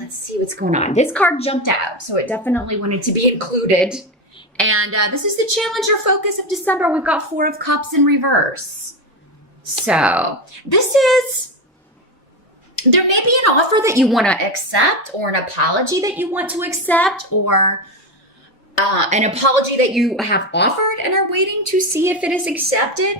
let's see what's going on. This card jumped out, so it definitely wanted to be included. And this is the Challenger focus of December. We've got 4 of Cups in reverse. So this is, there may be an offer that you want to accept, or an apology that you want to accept, or an apology that you have offered and are waiting to see if it is accepted.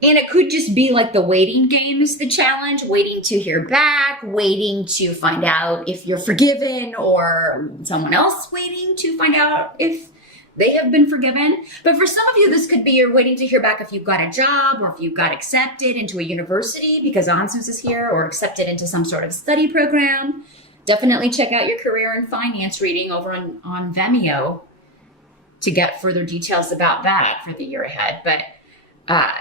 And it could just be like the waiting game is the challenge, waiting to hear back, waiting to find out if you're forgiven, or someone else waiting to find out if they have been forgiven. But for some of you, this could be you're waiting to hear back if you've got a job, or if you got accepted into a university because Ansus is here, or accepted into some sort of study program. Definitely check out your career and finance reading over on Vimeo to get further details about that for the year ahead. But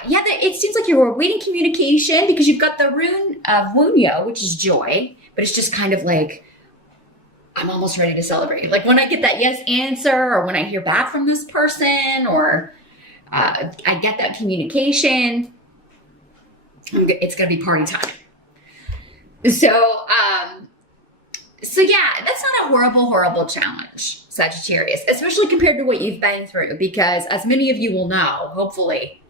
yeah, it seems like you're awaiting communication because you've got the rune of Wunyo, which is joy, but it's just kind of like, I'm almost ready to celebrate. Like when I get that yes answer, or when I hear back from this person, or I get that communication, it's going to be party time. So yeah, that's not a horrible challenge, Sagittarius, especially compared to what you've been through, because as many of you will know, hopefully,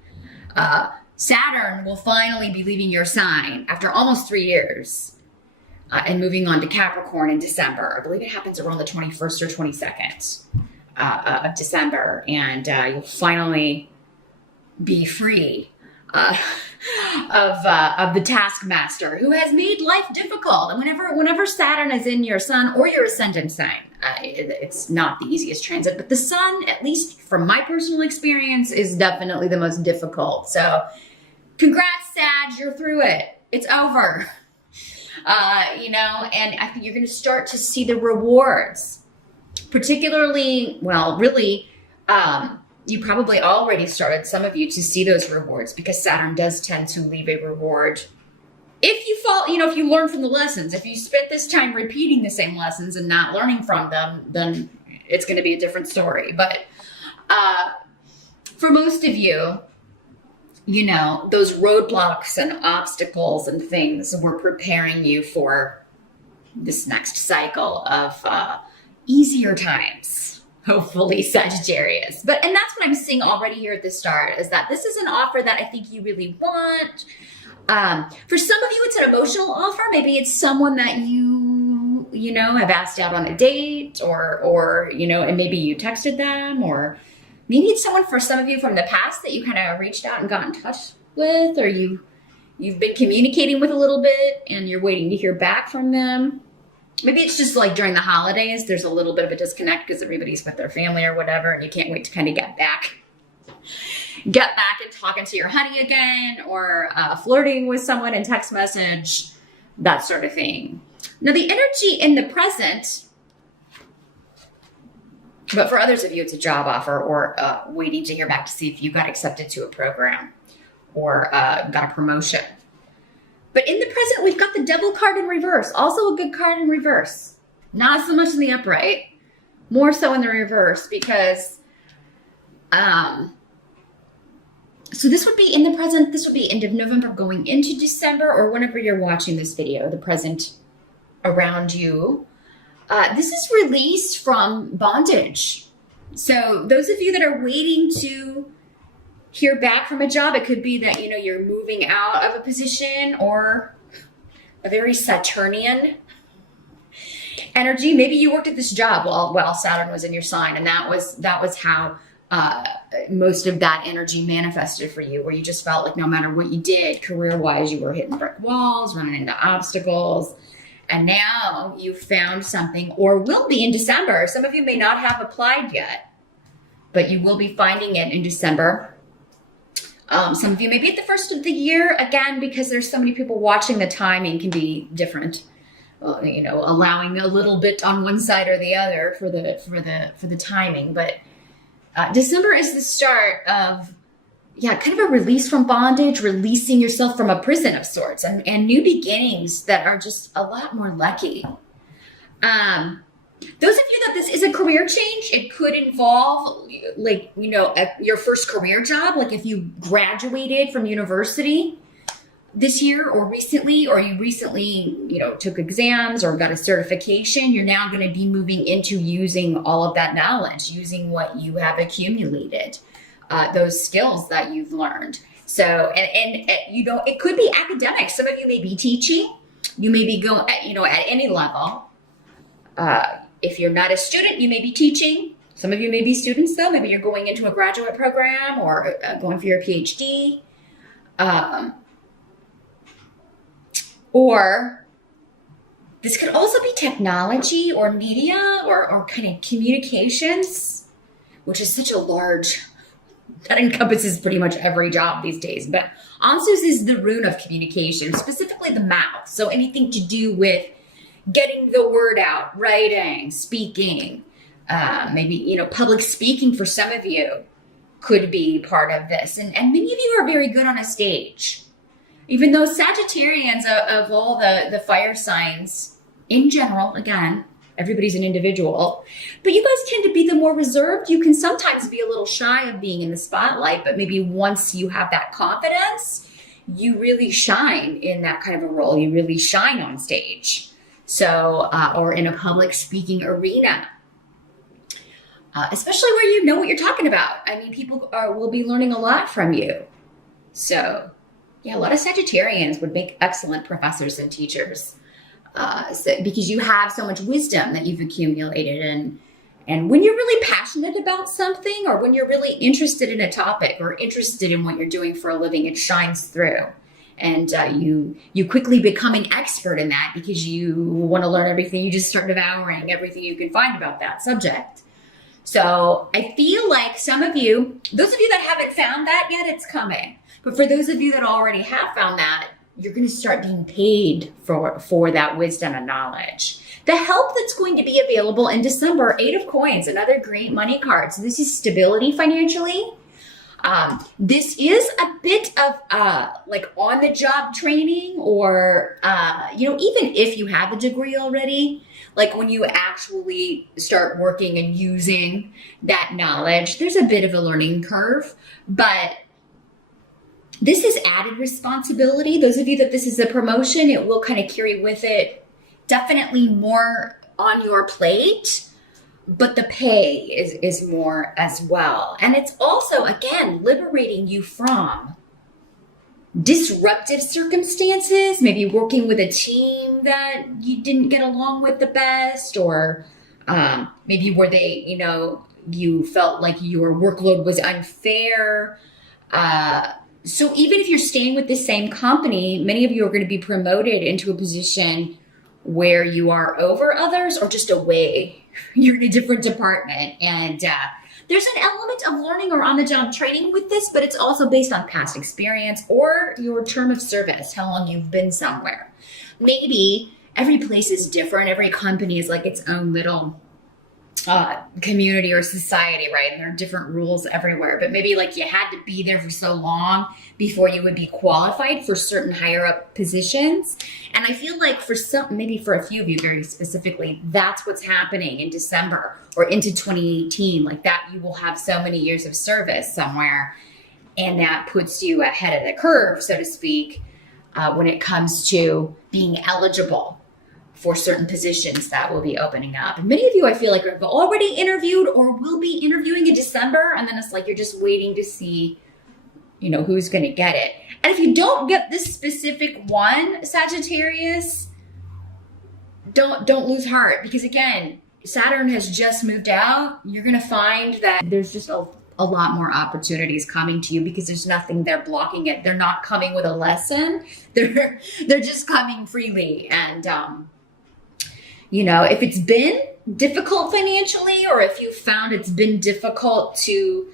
Saturn will finally be leaving your sign after almost 3 years and moving on to Capricorn in December. I believe it happens around the 21st or 22nd of December, and you'll finally be free of the taskmaster who has made life difficult. And whenever Saturn is in your sun or your ascendant sign, it's not the easiest transit, but the sun, at least from my personal experience, is definitely the most difficult. So congrats, Sag, you're through it. It's over. And I think you're going to start to see the rewards, particularly, well, really, you probably already started, some of you, to see those rewards, because Saturn does tend to leave a reward. If you fall, if you learn from the lessons, if you spent this time repeating the same lessons and not learning from them, then it's going to be a different story. But for most of you, those roadblocks and obstacles and things were preparing you for this next cycle of easier times, hopefully, Sagittarius. And that's what I'm seeing already here at the start, is that this is an offer that I think you really want. For some of you, it's an emotional offer. Maybe it's someone that you have asked out on a date, or and maybe you texted them, or maybe it's someone, for some of you, from the past that you kind of reached out and got in touch with, or you've been communicating with a little bit and you're waiting to hear back from them. Maybe it's just like during the holidays, there's a little bit of a disconnect because everybody's with their family or whatever, and you can't wait to kind of get back and talking to your honey again, or flirting with someone in text message, that sort of thing. Now, the energy in the present, but for others of you, it's a job offer, or waiting to hear back to see if you got accepted to a program, or got a promotion. But in the present, we've got the Devil card in reverse. Also a good card in reverse. Not so much in the upright. More so in the reverse, because so this would be in the present. This would be end of November going into December, or whenever you're watching this video, the present around you. This is release from bondage. So those of you that are waiting to hear back from a job, it could be that, you're moving out of a position, or a very Saturnian energy. Maybe you worked at this job while Saturn was in your sign, and that was how most of that energy manifested for you, where you just felt like no matter what you did career-wise, you were hitting brick walls, running into obstacles. And now you found something, or will be in December. Some of you may not have applied yet, but you will be finding it in December. Some of you may be at the first of the year, again, because there's so many people watching, the timing can be different. Allowing a little bit on one side or the other for the timing. But December is the start of, kind of a release from bondage, releasing yourself from a prison of sorts, and new beginnings that are just a lot more lucky. Those of you that this is a career change, it could involve, your first career job. Like if you graduated from university, this year or recently, or you recently, took exams or got a certification, you're now going to be moving into using all of that knowledge, using what you have accumulated, those skills that you've learned. So, and it could be academic. Some of you may be teaching. You may be going, at any level. If you're not a student, you may be teaching. Some of you may be students, though. Maybe you're going into a graduate program or going for your PhD. Or this could also be technology or media or kind of communications, which is such a large, that encompasses pretty much every job these days. But Ansus is the rune of communication, specifically the mouth. So anything to do with getting the word out, writing, speaking, maybe, public speaking for some of you could be part of this. And many of you are very good on a stage. Even though Sagittarians of all the fire signs in general, again, everybody's an individual, but you guys tend to be the more reserved. You can sometimes be a little shy of being in the spotlight, but maybe once you have that confidence, you really shine in that kind of a role. You really shine on stage. So, or in a public speaking arena, especially where you know what you're talking about. I mean, people will be learning a lot from you. So, yeah, a lot of Sagittarians would make excellent professors and teachers because you have so much wisdom that you've accumulated. And when you're really passionate about something, or when you're really interested in a topic or interested in what you're doing for a living, it shines through. And you quickly become an expert in that because you want to learn everything. You just start devouring everything you can find about that subject. So I feel like some of you, those of you that haven't found that yet, it's coming. But for those of you that already have found that, you're going to start being paid for that wisdom and knowledge. The help that's going to be available in December, 8 of Coins, another great money card. So this is stability financially. This is a bit of like on-the-job training, or even if you have a degree already, like when you actually start working and using that knowledge, there's a bit of a learning curve, but this is added responsibility. Those of you that this is a promotion, it will kind of carry with it definitely more on your plate, but the pay is more as well. And it's also, again, liberating you from disruptive circumstances, maybe working with a team that you didn't get along with the best, or maybe where you felt like your workload was unfair. So even if you're staying with the same company, many of you are going to be promoted into a position where you are over others or just away. You're in a different department. And there's an element of learning or on-the-job training with this, but it's also based on past experience or your term of service, how long you've been somewhere. Maybe every place is different. Every company is like its own little community or society, right? And there are different rules everywhere, but maybe like you had to be there for so long before you would be qualified for certain higher up positions. And I feel like maybe for a few of you very specifically, that's what's happening in December or into 2018, like that you will have so many years of service somewhere, and that puts you ahead of the curve, so to speak, when it comes to being eligible for certain positions that will be opening up. And many of you, I feel like, have already interviewed or will be interviewing in December. And then it's like, you're just waiting to see, who's going to get it. And if you don't get this specific one, Sagittarius, don't lose heart. Because again, Saturn has just moved out. You're going to find that there's just a lot more opportunities coming to you because there's nothing there blocking it. They're not coming with a lesson. They're just coming freely. And, if it's been difficult financially, or if you found it's been difficult to,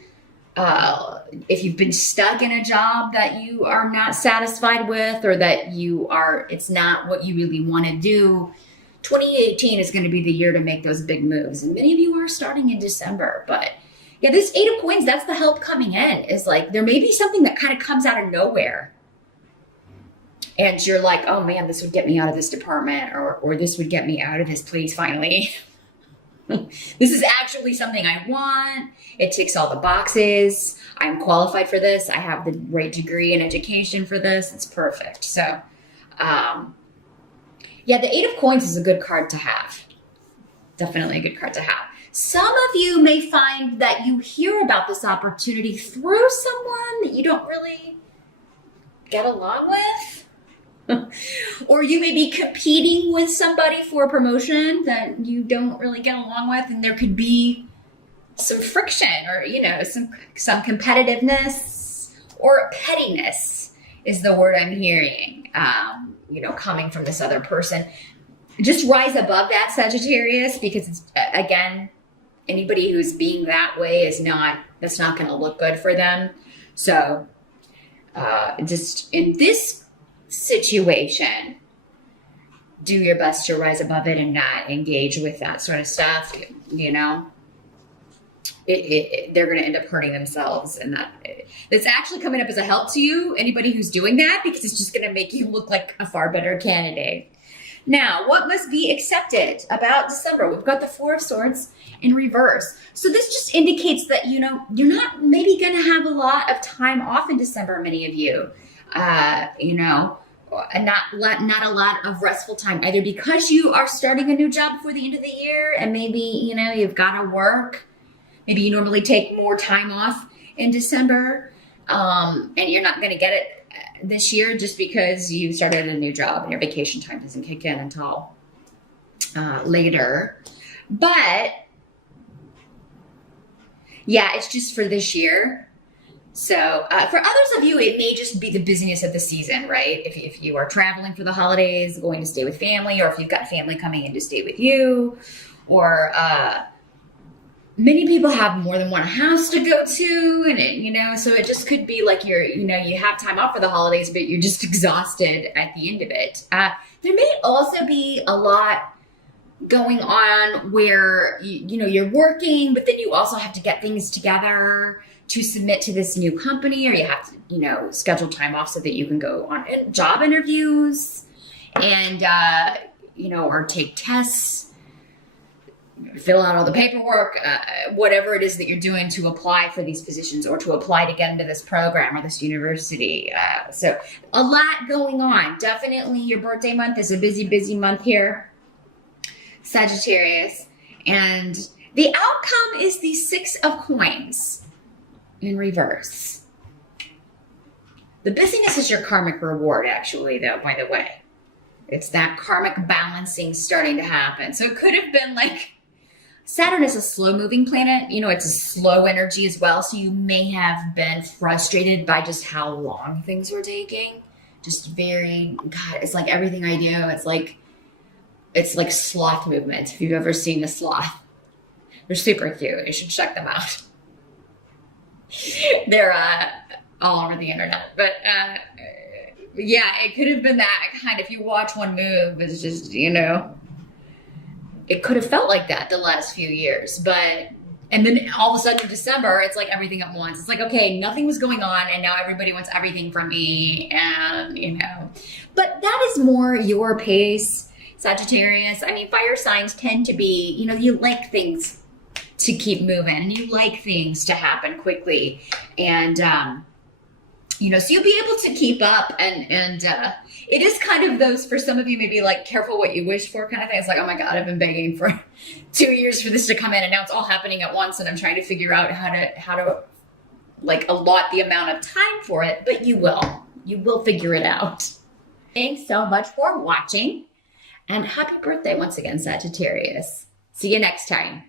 if you've been stuck in a job that you are not satisfied with, or that it's not what you really want to do, 2018 is going to be the year to make those big moves. And many of you are starting in December, but yeah, this 8 of Coins, that's the help coming in. Is like, there may be something that kind of comes out of nowhere. And you're like, oh man, this would get me out of this department, or this would get me out of this place finally. This is actually something I want. It ticks all the boxes. I'm qualified for this. I have the right degree and education for this. It's perfect. So, yeah, the Eight of Coins is a good card to have. Definitely a good card to have. Some of you may find that you hear about this opportunity through someone that you don't really get along with. Or you may be competing with somebody for a promotion that you don't really get along with, and there could be some friction or, some competitiveness or pettiness is the word I'm hearing, coming from this other person. Just rise above that, Sagittarius, because it's, again, anybody who's being that way that's not going to look good for them. So just in this situation, do your best to rise above it and not engage with that sort of stuff. They're going to end up hurting themselves, and that's actually coming up as a help to you, anybody who's doing that, because it's just going to make you look like a far better candidate. Now, what must be accepted about December? We've got the Four of Swords in reverse. So this just indicates that, you're not maybe going to have a lot of time off in December, many of you, and not a lot of restful time, either because you are starting a new job before the end of the year, and maybe, you've got to work. Maybe you normally take more time off in December, and you're not going to get it this year just because you started a new job and your vacation time doesn't kick in until later. But yeah, it's just for this year. So for others of you, it may just be the busyness of the season, right? If you are traveling for the holidays, going to stay with family, or if you've got family coming in to stay with you, or many people have more than one house to go to, and so it just could be like you have time off for the holidays, but you're just exhausted at the end of it. There may also be a lot going on where you're working, but then you also have to get things together to submit to this new company, or you have to schedule time off so that you can go on job interviews and or take tests, fill out all the paperwork, whatever it is that you're doing to apply for these positions or to apply to get into this program or this university. So a lot going on. Definitely your birthday month is a busy, busy month here, Sagittarius. And the outcome is the Six of Coins in reverse. The busyness is your karmic reward, actually, though, by the way. It's that karmic balancing starting to happen. So it could have been like, Saturn is a slow-moving planet. It's a slow energy as well. So you may have been frustrated by just how long things were taking. Just it's like everything I do. It's like sloth movement. If you've ever seen a sloth, they're super cute. You should check them out. They're all over the internet. But yeah, it could have been that kind. If you watch one move, it's just, it could have felt like that the last few years. And then all of a sudden in December, it's like everything at once. It's like, okay, nothing was going on, and now everybody wants everything from me. And, but that is more your pace, Sagittarius. I mean, fire signs tend to be, you like things to keep moving, and you like things to happen quickly. And, so you'll be able to keep up, and it is kind of those, for some of you, maybe like careful what you wish for kind of thing. It's like, oh my God, I've been begging for 2 years for this to come in, and now it's all happening at once, and I'm trying to figure out how to like allot the amount of time for it, but you will figure it out. Thanks so much for watching, and happy birthday once again, Sagittarius. See you next time.